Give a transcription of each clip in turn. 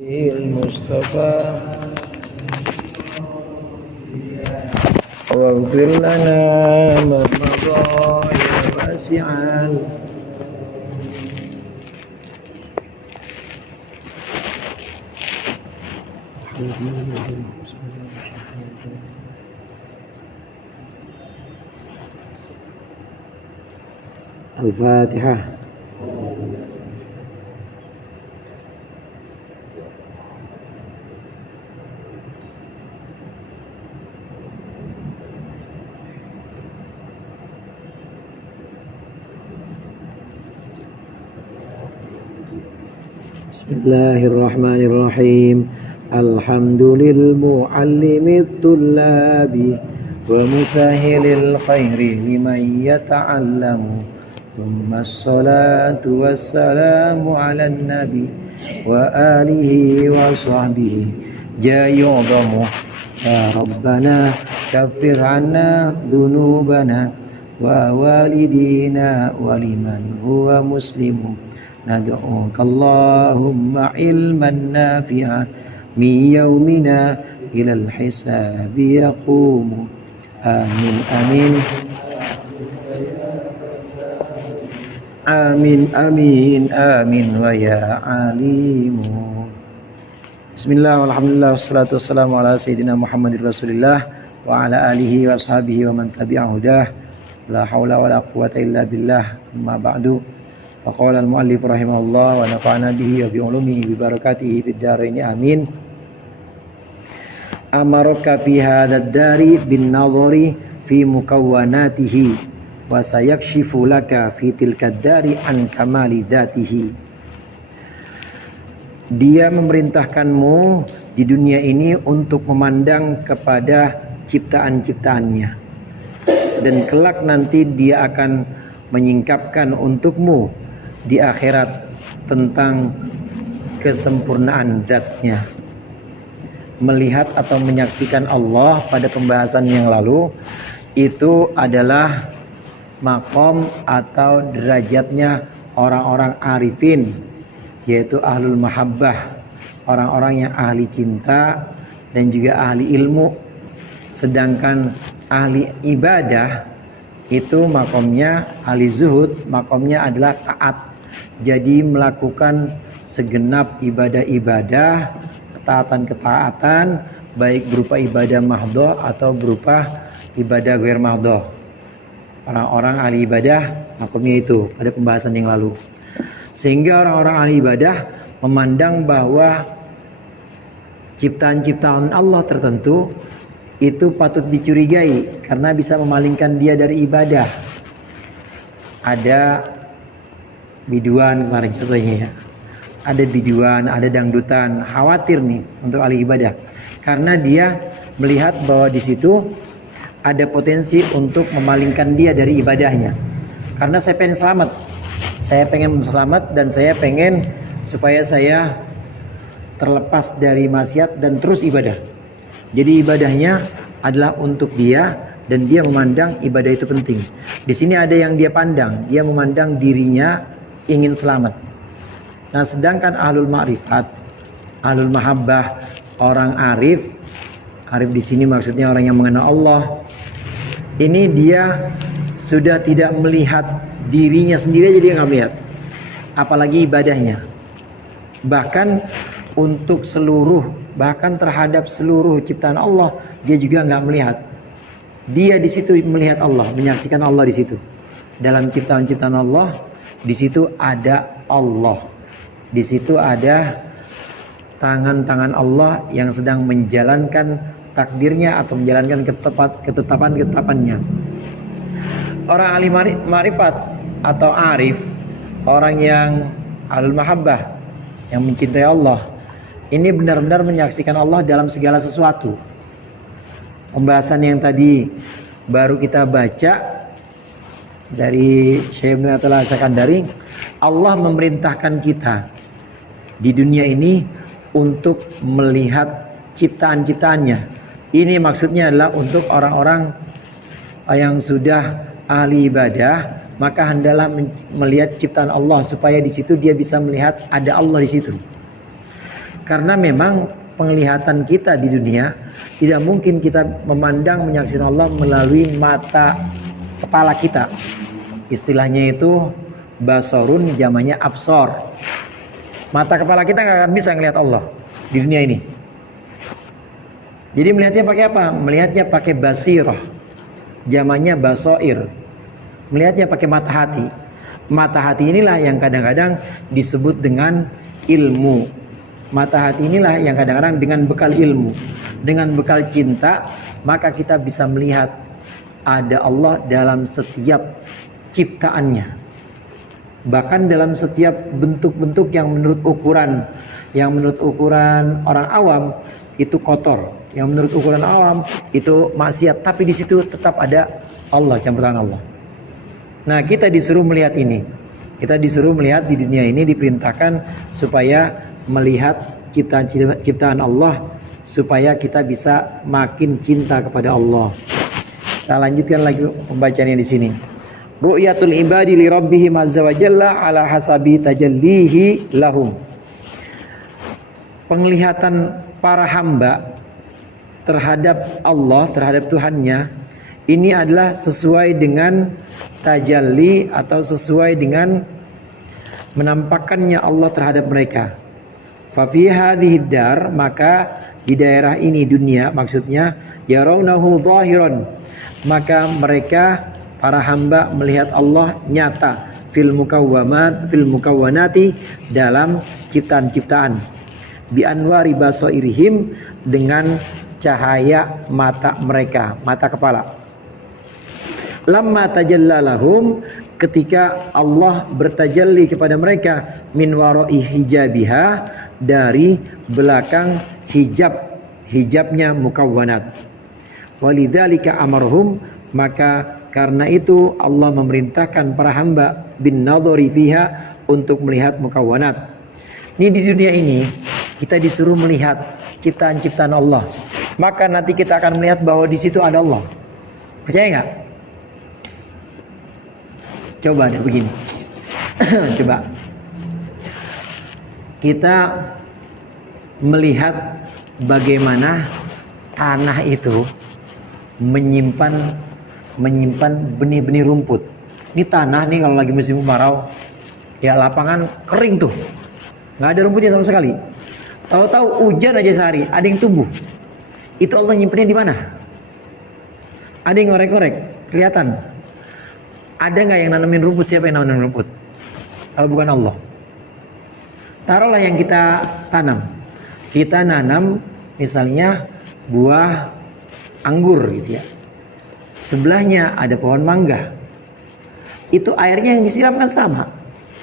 المصطفى واغفر لنا ما مضى يا واسع الفاتحة. Bismillahirrahmanirrahim. Alhamdulil muallimit tullabi wa musahilil khairi liman yata'allamu. Thumma assalatu wassalamu ala nabi wa alihi wa sahbihi jayudamu. Ya Rabbana kaffir anna dhunubana wa walidina wa liman huwa muslimu. Nad'uka Allahumma ilman nafi'a min yaumina ilal hisabi yaqumu. Amin amin. Amin amin amin wa ya alimu. Bismillah walhamdulillah wassalatu wassalamu ala sayyidina Muhammadir Rasulillah wa ala alihi wa sahbihi wa man tabi'ahu dah. La haula wa la quwata illa billah. Amma ba'du. Faqala al-muallif rahimahullah wa nafa'ana bihi wa bi ulumihi bi barakatihi fid dharain amin. Amaraka fi hadzal dari bin nadhari fi mukawwanatihi wa sayakshifu laka fi tilkad dari an kamali dzatihi. Dia memerintahkanmu di dunia ini untuk memandang kepada ciptaan-ciptaannya, dan kelak nanti dia akan menyingkapkan untukmu di akhirat tentang kesempurnaan zatnya. Melihat atau menyaksikan Allah pada pembahasan yang lalu itu adalah makom atau derajatnya orang-orang arifin, yaitu ahlul mahabbah, orang-orang yang ahli cinta dan juga ahli ilmu. Sedangkan ahli ibadah itu makomnya ahli zuhud, makomnya adalah taat. Jadi melakukan segenap ibadah-ibadah, ketaatan-ketaatan, baik berupa ibadah mahdhah atau berupa ibadah ghair mahdhah. Orang-orang ahli ibadah makomnya itu pada pembahasan yang lalu. Sehingga orang-orang ahli ibadah memandang bahwa ciptaan-ciptaan Allah tertentu itu patut dicurigai karena bisa memalingkan dia dari ibadah. Ada biduan kemarin contohnya ya. Ada biduan, ada dangdutan, khawatir nih untuk ahli ibadah. Karena dia melihat bahwa di situ ada potensi untuk memalingkan dia dari ibadahnya. Karena saya pengen selamat. Saya pengen selamat dan saya pengen supaya saya terlepas dari maksiat dan terus ibadah. Jadi ibadahnya adalah untuk dia dan dia memandang ibadah itu penting. Di sini ada yang dia pandang, dia memandang dirinya ingin selamat. Nah, sedangkan ahlul ma'rifat, ahlul mahabbah, orang arif di sini maksudnya orang yang mengenal Allah. Ini dia sudah tidak melihat dirinya sendiri, jadi dia nggak melihat, apalagi ibadahnya. Bahkan untuk bahkan terhadap seluruh ciptaan Allah dia juga nggak melihat. Dia di situ melihat Allah, menyaksikan Allah di situ. Dalam ciptaan-ciptaan Allah, di situ ada Allah. Di situ ada tangan-tangan Allah yang sedang menjalankan takdirnya atau menjalankan ketetapan-ketetapannya. Orang ahli ma'rifat atau arif, orang yang ahlul mahabbah, yang mencintai Allah, ini benar-benar menyaksikan Allah dalam segala sesuatu. Pembahasan yang tadi baru kita baca dari Syekh Ibnu Athaillah As-Sakandari, Allah memerintahkan kita di dunia ini untuk melihat ciptaan-ciptaannya. Ini maksudnya adalah untuk orang-orang yang sudah ahli ibadah, maka hendaklah melihat ciptaan Allah supaya di situ dia bisa melihat ada Allah di situ. Karena memang penglihatan kita di dunia tidak mungkin kita memandang menyaksikan Allah melalui mata kepala kita. Istilahnya itu basorun, jamannya absor. Mata kepala kita nggak akan bisa ngelihat Allah di dunia ini. Jadi melihatnya pakai apa? Melihatnya pakai basirah, jamannya basoir. Melihatnya pakai mata hati. Mata hati inilah yang kadang-kadang disebut dengan ilmu. Mata hati inilah yang kadang-kadang dengan bekal ilmu, dengan bekal cinta, maka kita bisa melihat ada Allah dalam setiap ciptaannya. Bahkan dalam setiap bentuk-bentuk yang menurut ukuran orang awam itu kotor, yang menurut ukuran awam itu maksiat, tapi di situ tetap ada Allah, campur tangan Allah. Nah, kita disuruh melihat ini. Kita disuruh melihat di dunia ini, diperintahkan supaya melihat ciptaan Allah, supaya kita bisa makin cinta kepada Allah. Kita lanjutkan lagi pembacaannya di sini. Ru'yatul ibadi li rabbihim azza wa jalla ala hasabi tajallihi lahum. Penglihatan para hamba terhadap Allah, terhadap Tuhannya, ini adalah sesuai dengan tajalli atau sesuai dengan menampakkannya Allah terhadap mereka. Fa fi hadhihi dar, maka di daerah ini dunia maksudnya, yarawnahu zahiran, maka mereka para hamba melihat Allah nyata fil mukawwanati, dalam ciptaan-ciptaan, bi anwari basairihim, dengan cahaya mata mereka, mata kepala. Lamma tajallalahum, ketika Allah bertajalli kepada mereka, min wara'i hijabiha, dari belakang hijabnya mukawwanat. Walidzalika amarhum, maka karena itu Allah memerintahkan para hamba bin nadhari fiha, untuk melihat mukawwanat. Ini di dunia ini kita disuruh melihat ciptaan-ciptaan Allah, maka nanti kita akan melihat bahwa di situ ada Allah. Percaya nggak? Coba deh begini. Coba kita melihat bagaimana tanah itu menyimpan benih-benih rumput. Ini tanah nih kalau lagi musim kemarau, ya lapangan kering tuh, nggak ada rumputnya sama sekali. Tahu-tahu hujan aja sehari, ada yang tumbuh. Itu Allah nyimpennya di mana? Ada yang ngorek-ngorek, kelihatan. Ada nggak yang nanemin rumput? Siapa yang nanemin rumput? Kalau bukan Allah. Taruhlah yang kita tanam. Kita nanam misalnya buah anggur gitu ya. Sebelahnya ada pohon mangga. Itu airnya yang disiramkan sama.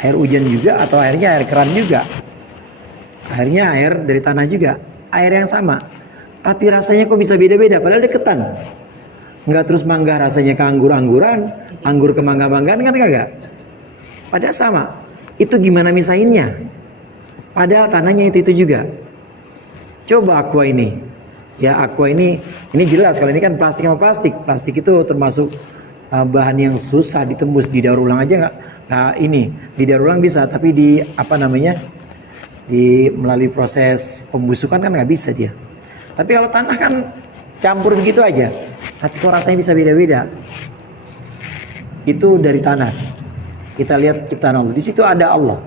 Air hujan juga atau airnya air keran juga. Airnya air dari tanah juga. Air yang sama. Tapi rasanya kok bisa beda-beda padahal deketan. Enggak terus mangga rasanya ke anggur-angguran, anggur ke mangga-manggaan, kan kagak. Padahal sama. Itu gimana misainnya? Padahal tanahnya itu juga. Coba aqua ini. Ya aqua ini jelas kalau ini kan plastik sama plastik. Plastik itu termasuk bahan yang susah ditembus, di daur ulang aja nggak. Nah ini di daur ulang bisa, tapi di melalui proses pembusukan kan nggak bisa dia. Tapi kalau tanah kan campur begitu aja. Tapi kok rasanya bisa beda-beda. Itu dari tanah. Kita lihat ciptaan Allah. Di situ ada Allah.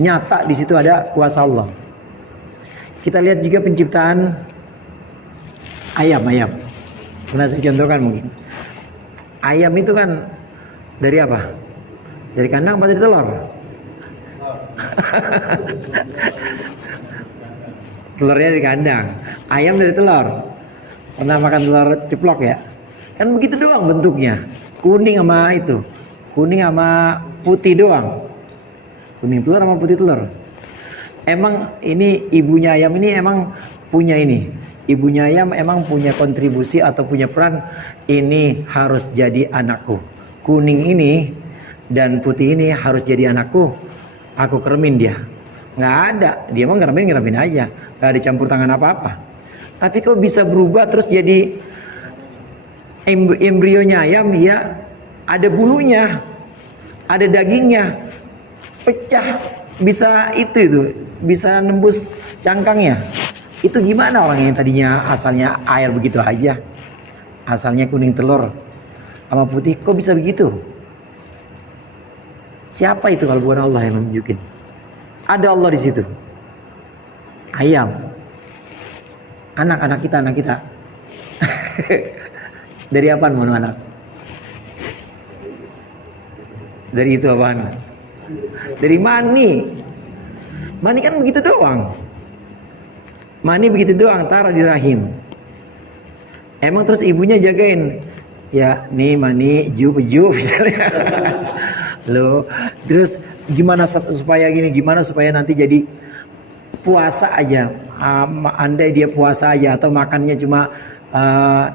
Nyata di situ ada kuasa Allah. Kita lihat juga penciptaan ayam. Pernah saya contohkan mungkin. Ayam itu kan dari apa? Dari kandang atau dari telur? Telurnya dari kandang. Ayam dari telur. Pernah makan telur ceplok ya? Kan begitu doang bentuknya. Kuning sama itu. Kuning sama putih doang. Kuning telur sama putih telur. Emang ini ibunya ayam ini emang punya ini. Ibunya ayam emang punya kontribusi atau punya peran. Ini harus jadi anakku. Kuning ini dan putih ini harus jadi anakku. Aku keremin dia. Nggak ada. Dia mah ngeremin aja. Nggak ada campur tangan apa-apa. Tapi kok bisa berubah terus jadi embrionya ayam, ya ada bulunya, ada dagingnya, pecah bisa itu bisa nembus cangkangnya. Itu gimana orang yang tadinya asalnya air begitu aja, asalnya kuning telur sama putih, kok bisa begitu? Siapa itu kalau bukan Allah yang menunjukin? Ada Allah di situ. Ayam, anak kita. Dari apaan mau anak? Dari itu apaan? Dari mani. Mani kan begitu doang. Mani begitu doang, taruh di rahim. Emang terus ibunya jagain. Ya, nih mani, peju misalnya. Loh, terus gimana supaya gini? Gimana supaya nanti jadi puasa aja? Andai dia puasa aja atau makannya cuma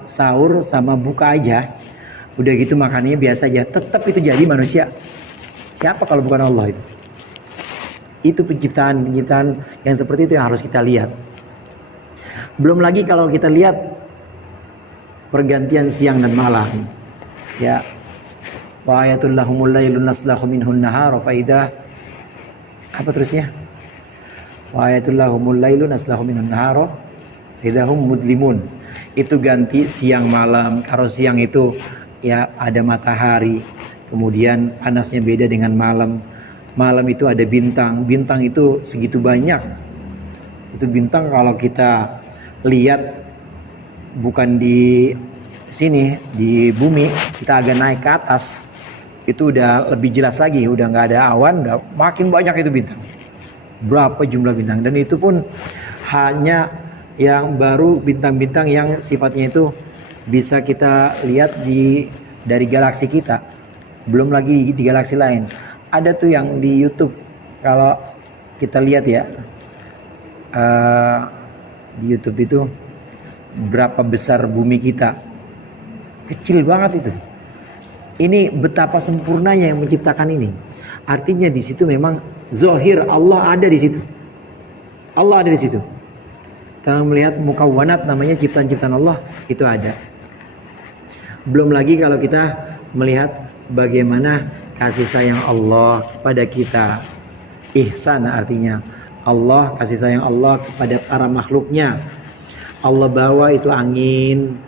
sahur sama buka aja, udah gitu makannya biasa aja, tetap itu jadi manusia. Siapa kalau bukan Allah itu? Itu penciptaan yang seperti itu yang harus kita lihat. Belum lagi kalau kita lihat pergantian siang dan malam, ya. Wa ayatul lahumul lailun naslahu minhun nahar fa idza apa terusnya? Wa ayatul lahumul lailun naslahu minhun nahar fa idza hum mudlimun. Itu ganti siang malam. Kalau siang itu ya ada matahari, kemudian panasnya beda dengan malam. Malam itu ada bintang. Bintang itu segitu banyak. Itu bintang kalau kita lihat bukan di sini, di bumi, kita agak naik ke atas, itu udah lebih jelas lagi, udah nggak ada awan, udah makin banyak itu bintang. Berapa jumlah bintang? Dan itu pun hanya yang baru bintang-bintang yang sifatnya itu bisa kita lihat dari galaksi kita. Belum lagi di galaksi lain. Ada tuh yang di YouTube, kalau kita lihat ya, di YouTube itu berapa besar bumi kita. Kecil banget itu. Ini betapa sempurnanya yang menciptakan ini. Artinya di situ memang zahir Allah ada di situ. Allah ada di situ. Kita melihat mukawwanat, namanya ciptaan-ciptaan Allah itu ada. Belum lagi kalau kita melihat bagaimana kasih sayang Allah pada kita. Ihsan artinya Allah, kasih sayang Allah kepada para makhluknya. Allah bawa itu angin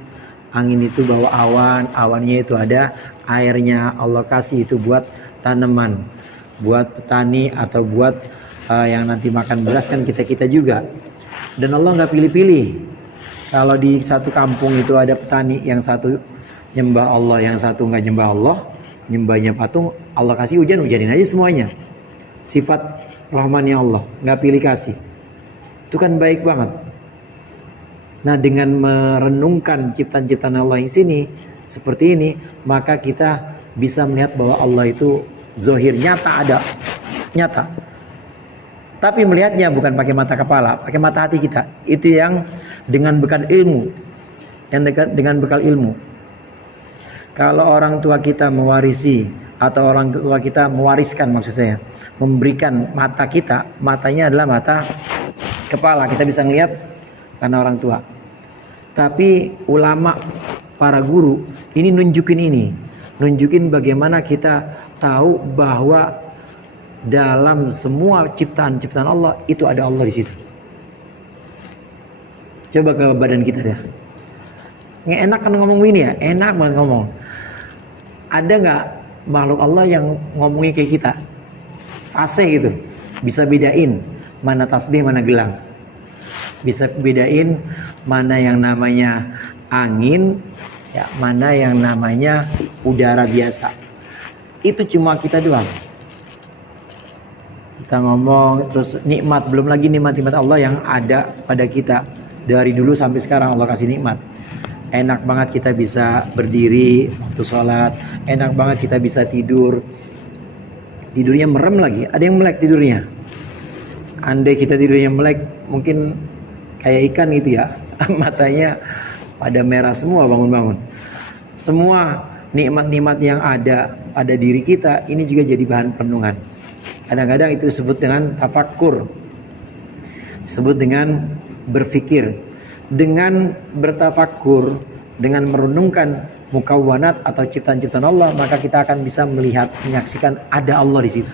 itu bawa awan, awannya itu ada airnya. Allah kasih itu buat tanaman, buat petani atau buat yang nanti makan beras kan kita juga. Dan Allah nggak pilih-pilih. Kalau di satu kampung itu ada petani, yang satu nyembah Allah, yang satu nggak nyembah Allah, nyembahnya patung, Allah kasih hujan, hujanin aja semuanya. Sifat rahmannya Allah, nggak pilih kasih. Itu kan baik banget. Nah, dengan merenungkan ciptaan-ciptaan Allah yang sini seperti ini, maka kita bisa melihat bahwa Allah itu zahir, nyata ada, nyata. Tapi melihatnya bukan pakai mata kepala, pakai mata hati kita. Itu yang dengan bekal ilmu, dengan bekal ilmu. Kalau orang tua kita mewarisi atau orang tua kita mewariskan, maksud saya, memberikan mata kita, matanya adalah mata kepala, kita bisa melihat karena orang tua. Tapi ulama, para guru ini nunjukin bagaimana kita tahu bahwa dalam semua ciptaan-ciptaan Allah itu ada Allah di situ. Coba ke badan kita dah. Nggak enak kan ngomong ini ya, enak banget ngomong. Ada nggak makhluk Allah yang ngomongnya kayak kita? Fasih gitu, bisa bedain mana tasbih mana gelang. Bisa bedain mana yang namanya angin, ya, mana yang namanya udara biasa. Itu cuma kita doang. Kita ngomong terus nikmat, belum lagi nikmat-nikmat Allah yang ada pada kita dari dulu sampai sekarang. Allah kasih nikmat. Enak banget kita bisa berdiri waktu sholat, enak banget kita bisa tidur. Tidurnya merem lagi, ada yang melek tidurnya. Andai kita tidurnya melek, mungkin kayak ikan gitu ya, matanya pada merah semua bangun-bangun. Semua nikmat-nikmat yang ada pada diri kita ini juga jadi bahan perenungan. Kadang-kadang itu disebut dengan tafakkur, disebut dengan berpikir. Dengan bertafakkur, dengan merenungkan mukawwanat atau ciptaan-ciptaan Allah, maka kita akan bisa melihat, menyaksikan ada Allah di situ.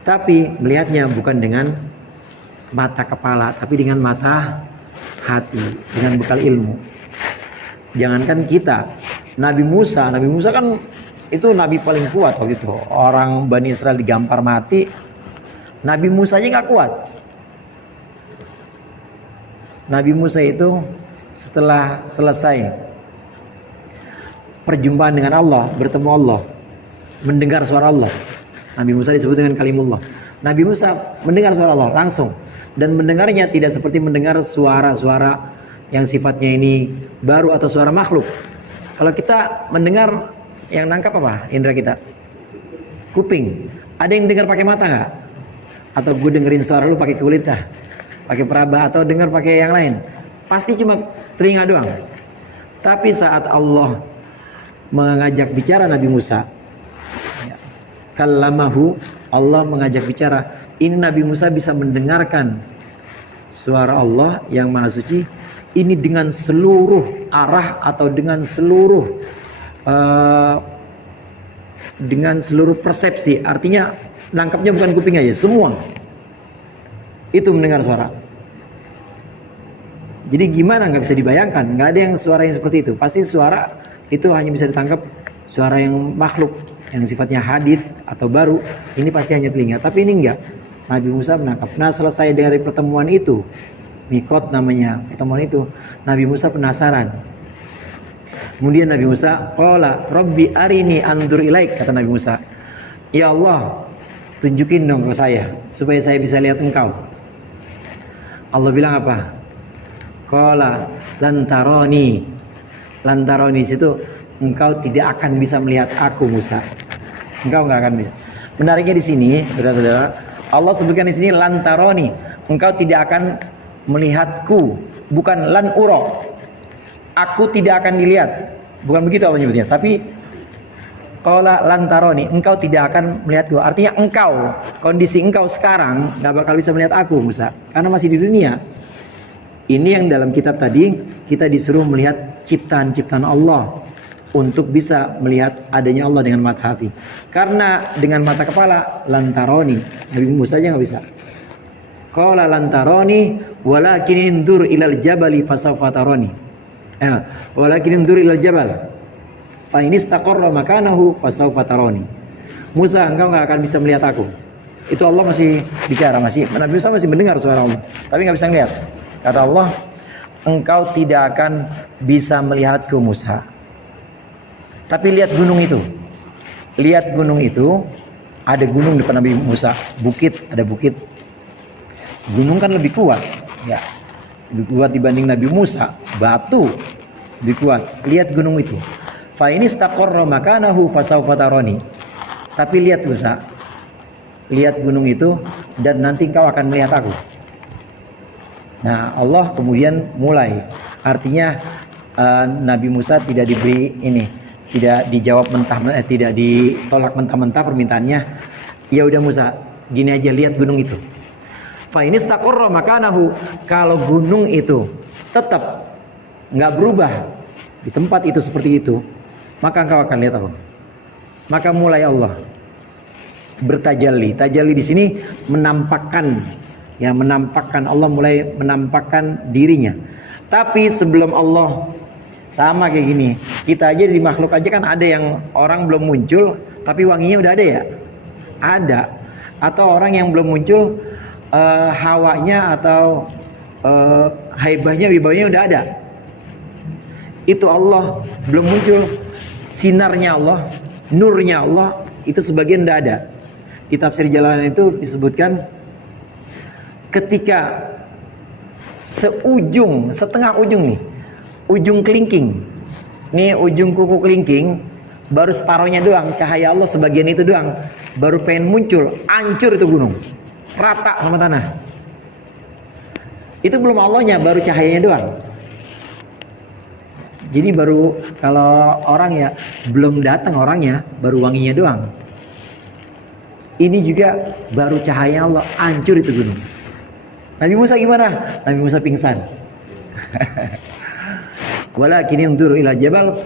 Tapi melihatnya bukan dengan mata kepala, tapi dengan mata hati, dengan bekal ilmu. Jangankan kita, Nabi Musa kan itu nabi paling kuat waktu itu. Orang Bani Israel digampar mati, Nabi Musa aja nggak kuat. Nabi Musa itu setelah selesai perjumpaan dengan Allah, bertemu Allah, mendengar suara Allah. Nabi Musa disebut dengan kalimullah. Nabi Musa mendengar suara Allah langsung, dan mendengarnya tidak seperti mendengar suara-suara yang sifatnya ini baru atau suara makhluk. Kalau kita mendengar, yang nangkap apa indera kita? Kuping. Ada yang dengar pakai mata nggak? Atau gue dengerin suara lu pakai kulit dah, pakai peraba, atau dengar pakai yang lain? Pasti cuma telinga doang. Tapi saat Allah mengajak bicara Nabi Musa, kallamahu, Allah mengajak bicara, ini Nabi Musa bisa mendengarkan suara Allah yang Maha Suci ini dengan seluruh arah atau dengan seluruh persepsi. Artinya nangkapnya bukan kuping aja, semua itu mendengar suara. Jadi gimana, nggak bisa dibayangkan, nggak ada yang suara yang seperti itu. Pasti suara itu hanya bisa ditangkap suara yang makhluk, yang sifatnya hadis atau baru. Ini pasti hanya telinga, tapi ini enggak. Nabi Musa menangkap. Nah, selesai dari pertemuan itu, mikot namanya pertemuan itu, Nabi Musa penasaran. Kemudian Nabi Musa, qala rabbi arini andur ilaik, kata Nabi Musa, ya Allah, tunjukin dong ke saya supaya saya bisa lihat engkau. Allah bilang apa? Qala lantaroni. Lantaroni situ, engkau tidak akan bisa melihat aku Musa. Engkau nggak akan bisa. Menariknya di sini, saudara-saudara, Allah sebutkan di sini lantaroni, engkau tidak akan melihatku, bukan lan uro, aku tidak akan dilihat, bukan begitu Allah nyebutnya. Tapi qala lantaroni, engkau tidak akan melihatku, artinya engkau, kondisi engkau sekarang nggak bakal bisa melihat aku Musa, karena masih di dunia. Ini yang dalam kitab tadi kita disuruh melihat ciptaan-ciptaan Allah untuk bisa melihat adanya Allah dengan mata hati. Karena dengan mata kepala lantaroni, Nabi Musa aja nggak bisa. Qala lantaroni walakin indur ilal jabali fasawfa taroni. Walakin indur ilal jabal fa in istaqarra makanahu fasawfa taroni. Musa, engkau nggak akan bisa melihat aku. Itu Allah masih bicara, Nabi Musa masih mendengar suara Allah, tapi nggak bisa melihat. Kata Allah, engkau tidak akan bisa melihatku Musa. Tapi lihat gunung itu. Lihat gunung itu. Ada gunung depan Nabi Musa. Bukit, ada bukit. Gunung kan lebih kuat. Ya, lebih kuat dibanding Nabi Musa. Batu lebih kuat. Lihat gunung itu. Fa ini istaqarra makanahu fasawfa tarani. Tapi lihat Musa. Lihat gunung itu dan nanti engkau akan melihat aku. Nah, Allah kemudian mulai. Artinya Nabi Musa tidak diberi ini, tidak dijawab tidak ditolak mentah-mentah permintaannya. Ya udah Musa, gini aja, lihat gunung itu. Fa in istaqarra makanahu, kalau gunung itu tetap nggak berubah di tempat itu seperti itu, maka engkau akan lihat aku. Maka mulai Allah bertajalli. Tajalli di sini menampakkan. Ya, menampakkan, Allah mulai menampakkan dirinya. Tapi sebelum Allah, sama kayak gini, kita aja di makhluk aja kan ada yang orang belum muncul tapi wanginya udah ada ya, ada. Atau orang yang belum muncul hawanya atau haibahnya, wibawanya udah ada. Itu Allah belum muncul, sinarnya Allah, nurnya Allah itu sebagian udah ada. Di tafsir Jalalain itu disebutkan ketika setengah ujung nih, ujung kelingking, nih ujung kuku kelingking, baru separohnya doang, cahaya Allah sebagian itu doang, baru pengen muncul, hancur itu gunung, rata sama tanah. Itu belum Allahnya, baru cahayanya doang. Jadi baru kalau orang ya belum datang orangnya, baru wanginya doang. Ini juga baru cahaya Allah, hancur itu gunung. Nabi Musa gimana? Nabi Musa pingsan. Walakin indur ila jabal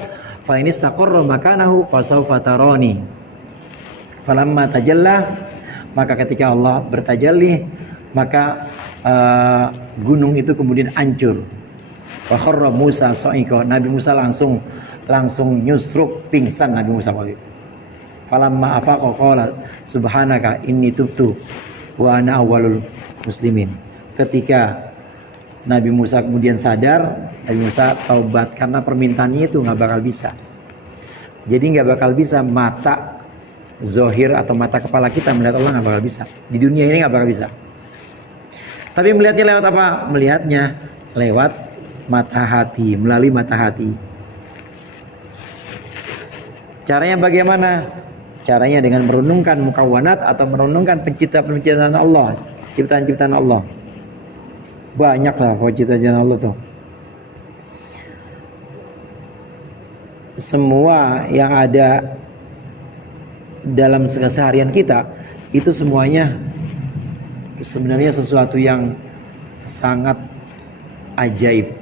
fa in istaqarra makanahu fasawfa tarani. Falamma tajalla Maka ketika Allah bertajalli, maka gunung itu kemudian hancur. Wa kharra Musa sa'iqa. Nabi Musa langsung nyusruk, pingsan Nabi Musa waktu itu. Falamma afaqa qala subhanaka inni tubtu wa ana awwalul muslimin. Ketika Nabi Musa kemudian sadar, Nabi Musa taubat karena permintaannya itu nggak bakal bisa. Jadi nggak bakal bisa mata zohir atau mata kepala kita melihat Allah, nggak bakal bisa. Di dunia ini nggak bakal bisa. Tapi melihatnya lewat apa? Melihatnya lewat mata hati, melalui mata hati. Caranya bagaimana? Caranya dengan merenungkan mukawwanat atau merenungkan penciptaan Allah, ciptaan-ciptaan Allah. Banyaklah penciptaan Allah tuh. Semua yang ada dalam keseharian kita itu semuanya sebenarnya sesuatu yang sangat ajaib.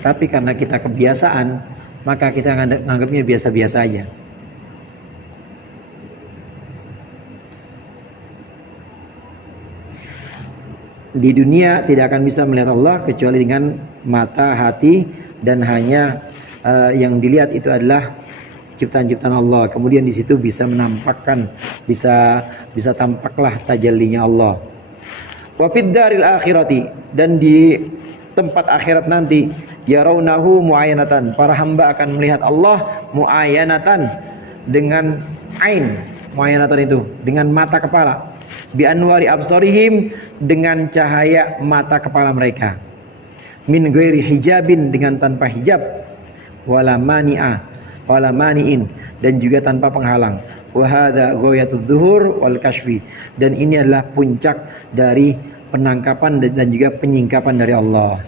Tapi karena kita kebiasaan, maka kita nganggapnya biasa-biasa aja. Di dunia tidak akan bisa melihat Allah kecuali dengan mata hati, dan hanya yang dilihat itu adalah ciptaan-ciptaan Allah. Kemudian di situ bisa menampakkan, bisa tampaklah tajallinya Allah. Wa fid daril akhirati, dan di tempat akhirat nanti, yarawnahu muayyanatan, para hamba akan melihat Allah muayyanatan, dengan ain, muayyanatan itu dengan mata kepala, bi anwari absarihim, dengan cahaya mata kepala mereka, min ghairi hijabin, dengan tanpa hijab, wala mani'a wala mani'in, dan juga tanpa penghalang. Wa hadza ghayatud dhuhur wal kashfi, dan ini adalah puncak dari penangkapan dan juga penyingkapan dari Allah.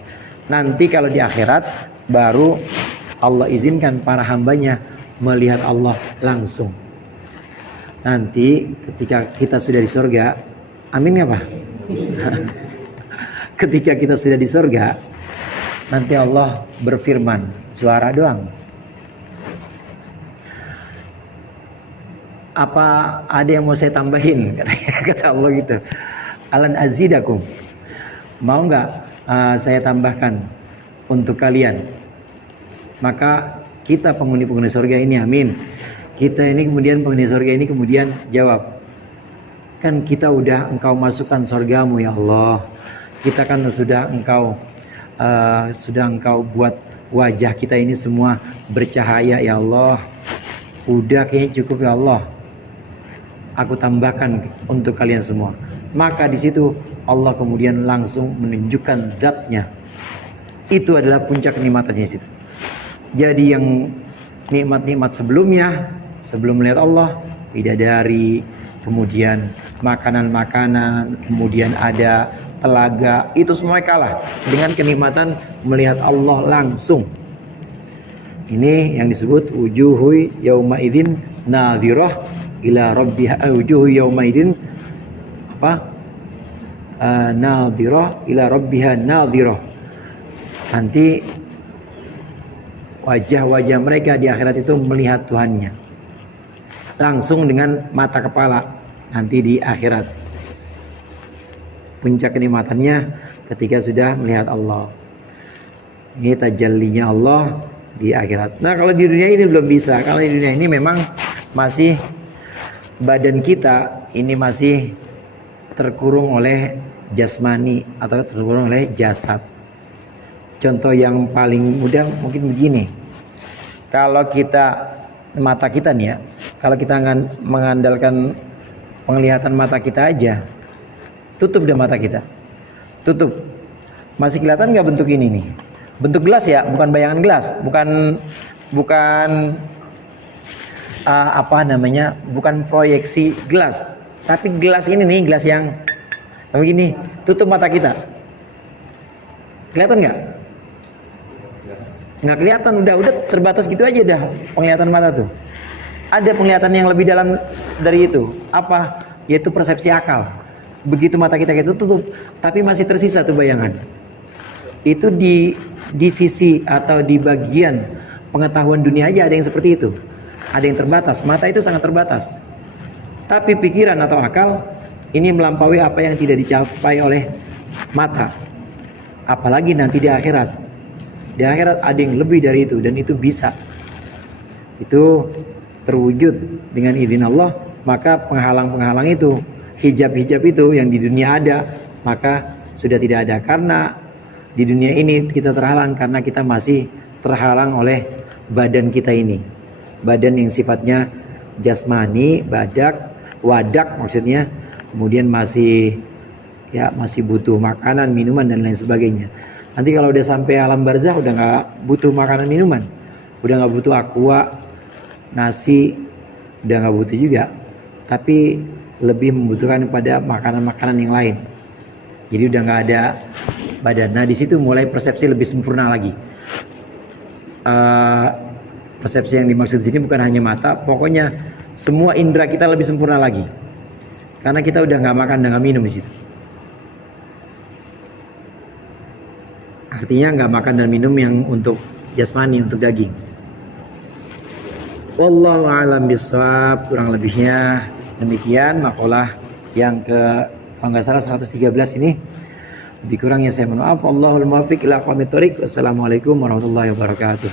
Nanti kalau di akhirat baru Allah izinkan para hambanya melihat Allah langsung. Nanti ketika kita sudah di surga, amin apa? Ketika kita sudah di surga, nanti Allah berfirman, suara doang. Apa ada yang mau saya tambahin? Kata Allah gitu. Alan azidakum, mau nggak saya tambahkan untuk kalian? Maka kita penghuni surga ini, amin. Kita ini kemudian penghuni surga ini kemudian jawab, kan kita udah engkau masukkan surgamu ya Allah. Kita kan sudah engkau buat wajah kita ini semua bercahaya ya Allah. Udah kayaknya cukup ya Allah. Aku tambahkan untuk kalian semua. Maka di situ Allah kemudian langsung menunjukkan zatnya. Itu adalah puncak kenikmatannya situ. Jadi yang nikmat-nikmat sebelumnya, sebelum melihat Allah, bidadari, kemudian makanan-makanan, kemudian ada telaga, itu semua kalah dengan kenikmatan melihat Allah langsung. Ini yang disebut wujuhu yauma idzin nadhirah ila rabbiha, wujuhu yauma idzin nadhirah ila rabbiha nadhirah. Nanti wajah-wajah mereka di akhirat itu melihat Tuhannya langsung dengan mata kepala nanti di akhirat. Puncak kenikmatannya ketika sudah melihat Allah. Ini tajallinya Allah di akhirat. Nah, kalau di dunia ini belum bisa. Kalau di dunia ini memang masih badan kita ini masih terkurung oleh jasmani atau terkurung oleh jasad. Contoh yang paling mudah mungkin begini. Kalau kita, mata kita nih ya, kalau kita mengandalkan penglihatan mata kita aja, tutup deh mata kita, tutup. Masih kelihatan nggak bentuk ini nih? Bentuk gelas ya, bukan bayangan gelas, bukan bukan proyeksi gelas, tapi gelas ini nih, gelas yang begini. Tutup mata kita, kelihatan nggak? Nggak kelihatan, udah terbatas gitu aja dah penglihatan mata tuh. Ada penglihatan yang lebih dalam dari itu, apa? Yaitu persepsi akal. Begitu mata kita tutup, tapi masih tersisa tuh bayangan. Itu di sisi atau di bagian pengetahuan dunia aja ada yang seperti itu. Ada yang terbatas, mata itu sangat terbatas. Tapi pikiran atau akal ini melampaui apa yang tidak dicapai oleh mata. Apalagi nanti di akhirat. Di akhirat ada yang lebih dari itu, dan itu bisa. Itu terwujud dengan izin Allah. Maka penghalang-penghalang itu, hijab-hijab itu yang di dunia ada, maka sudah tidak ada. Karena di dunia ini kita terhalang karena kita masih terhalang oleh badan kita ini. Badan yang sifatnya jasmani, wadak maksudnya, kemudian masih butuh makanan, minuman dan lain sebagainya. Nanti kalau udah sampai alam barzah udah nggak butuh makanan minuman, udah nggak butuh aqua, nasi, udah nggak butuh juga, tapi lebih membutuhkan pada makanan-makanan yang lain. Jadi udah nggak ada badan. Nah di situ mulai persepsi lebih sempurna lagi. Persepsi yang dimaksud di sini bukan hanya mata, pokoknya semua indera kita lebih sempurna lagi. Karena kita udah nggak makan dan nggak minum di situ. Artinya nggak makan dan minum yang untuk jasmani, untuk daging. Wallahu a'lam bishawab. Kurang lebihnya demikian makalah yang kalau nggak salah 113 ini. Lebih kurangnya saya mohon maaf. Allahul muwaffiq ila aqwamit thoriq. Wassalamualaikum warahmatullahi wabarakatuh.